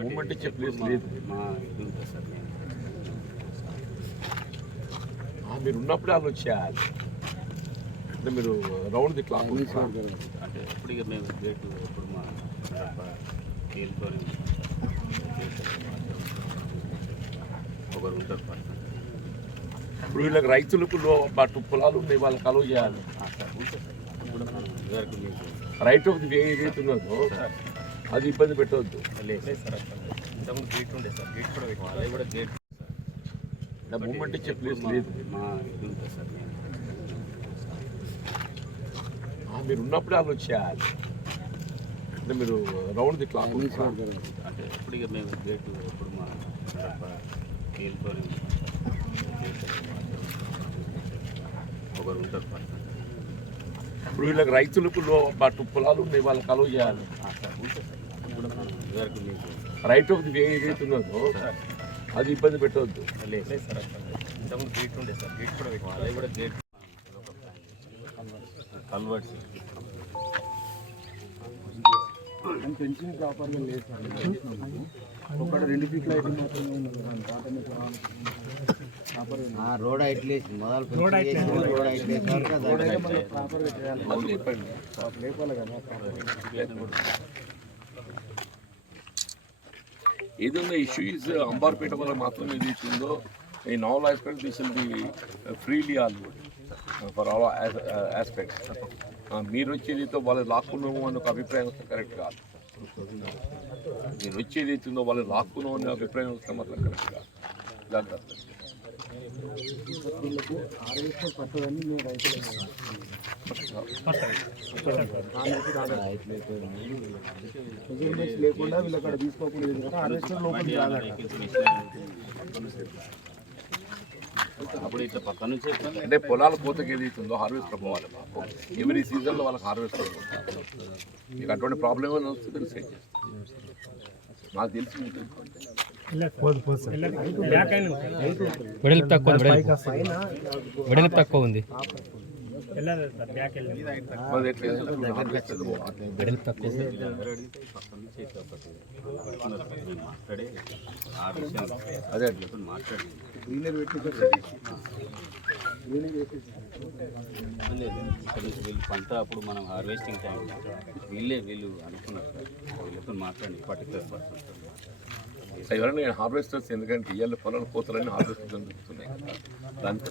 Moment ఇచ్చే place లేదు మా ఇది ఉంటుంది సార్ మీరు ఉన్నప్పుడే వాళ్ళు వచ్చేయాలి అంటే మీరు రౌండ్ ది క్లాక్ ఇక మేము గేటు ఎప్పుడు మా తేలిపోయి ఒకరు ఉంటారు ఇప్పుడు వీళ్ళకి రైతులకు బట్టు పొలాలు ఉన్నాయి వాళ్ళకి అలవ్ చేయాలి. మీకు రైట్ ఉన్నదో అది ఇబ్బంది పెట్టవద్దు. మూమెంట్ ఇచ్చే ప్లేస్ లేదు మా ఇది ఉంటుంది సార్ మీరు ఉన్నప్పుడే వాళ్ళు వచ్చేయాలి అంటే మీరు రౌండ్ ది క్లాక్ అంటే ఎప్పుడు ఇక మేము గేటు ఎప్పుడు మా తేలిపోయి ఒకరు ఉంటారు ఇప్పుడు వీళ్ళకి రైతులకు లో బట్టు పొలాలు ఉన్నాయి వాళ్ళకి అలవ్ చేయాలి. సార్ ఉంటుంది సార్. అది కూడా మనం ఇదివరకు మీకు రైట్ ఆఫ్ ది వే ఏదైతే ఉన్నదో అది ఇబ్బంది పెట్టవద్దు. లేదు సార్ అక్కడ ఇంతకుముందు గేట్ ఉండే సార్ గేట్ కూడా పెట్టాలి అది కూడా గేట్ కల్వర్ట్స్ ఫెన్సింగ్ ప్రాపర్గా లేదు ఒకటి రెండు ఫీట్ల అయితే మాత్రమే రోడ్ ఐట్లేసి మొదలు రోడ్ రోడ్ ఐట్లేసి ప్రాపర్గా చేయాలి లేపాలి కదా ఏదైనా ఇష్యూ ఇస్ అంబార్పేట వల్ల మాత్రం ఏదైతే ఉందో ఈ novel will be freely all for all aspects మీరు వచ్చేదితో వాళ్ళు లాక్కున్నాము అని ఒక అభిప్రాయం వస్తే కరెక్ట్ కాదు. మీరు వచ్చేది అవుతుందో వాళ్ళు లాక్కున్నాము అనే అభిప్రాయం వస్తే మాత్రం కరెక్ట్ కాదు. జాగ్రత్త లేకుండా వీళ్ళు అక్కడ తీసుకోకుండా ఇది కదా హార్వెస్టర్ లోపలికి రాదట అప్పుడు ఇట్లా పక్క నుంచి అంటే పొలాల కోతకి ఏదైతుందో హార్వెస్టర్ పోవాలి పాపం ఎవరీ సీజన్లో వాళ్ళకి హార్వెస్టర్ మీకు అటువంటి ప్రాబ్లం ఏమైనా వస్తే తెలిసి చేస్తాం నాకు తెలిసి మీకు. వెడల్పు తక్కువ ఉంది వెడల్పు. తక్కువ. వెడల్పు తక్కువ అదే మాట్లాడి గ్రీనర్ వీళ్ళు పంట అప్పుడు మనం హార్వెస్టింగ్ టైం వీళ్ళే వీళ్ళు అనుకున్నారు వీళ్ళతో మాట్లాడి పర్టికులర్ పర్సన్ ఎవరైనా నేను హార్వెస్టర్స్ ఎందుకంటే ఇవాళ పొలాలు కోతలన్నీ హార్వెస్టర్స్ జరుగుతున్నాయి. దానికి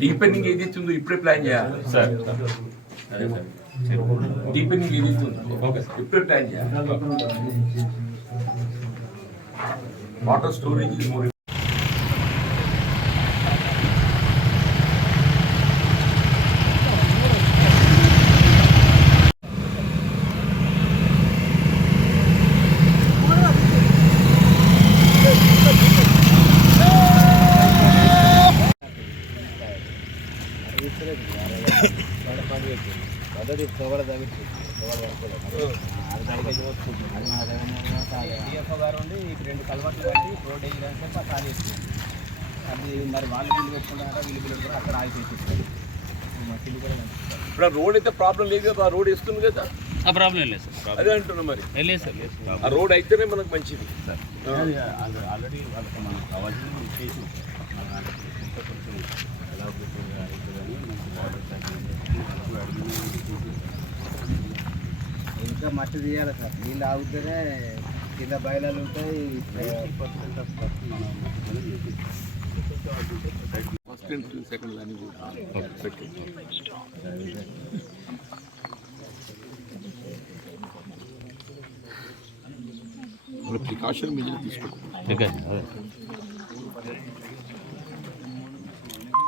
డీపెనింగ్ ఏదైతే ఉందో ఇప్పుడే ప్లాన్ చేయాలి. సార్. అదే సార్. డీపెనింగ్ ఏదైతే ఉందో ఇప్పుడే ప్లాన్ చేయాలి. వాటర్ స్టోరేజ్ ఇస్ మోర్ తోగడ తగ్గించి డిఎఫ్ఓ గారు ఉండి రెండు కలవట్లు కట్టి రోడ్ వేయడానికి చెప్పి ఖాళీ చేస్తుంది అది మరి వాళ్ళు బిల్లు పెట్టుకుంటారా వీళ్ళు బిల్లు అక్కడ ఆగిపోయింది ఇప్పుడు రోడ్ అయితే ప్రాబ్లం లేదు కదా ఆ రోడ్ వేస్తుంది కదా? ఆ ప్రాబ్లం లేదు సార్ అదే అంటున్నా మరి. లేదు సార్ లేదు ఆ రోడ్ అయితేనే మనకు మంచిది. సార్ ఆల్రెడీ వాళ్ళకి మనం కావాల్సింది చేసి ఇంకా మట్టి తీయాలి సార్ నీళ్ళు ఆగుతేనే కింద బయలాలు ఉంటాయి first and second line precaution measure తీసుకోండి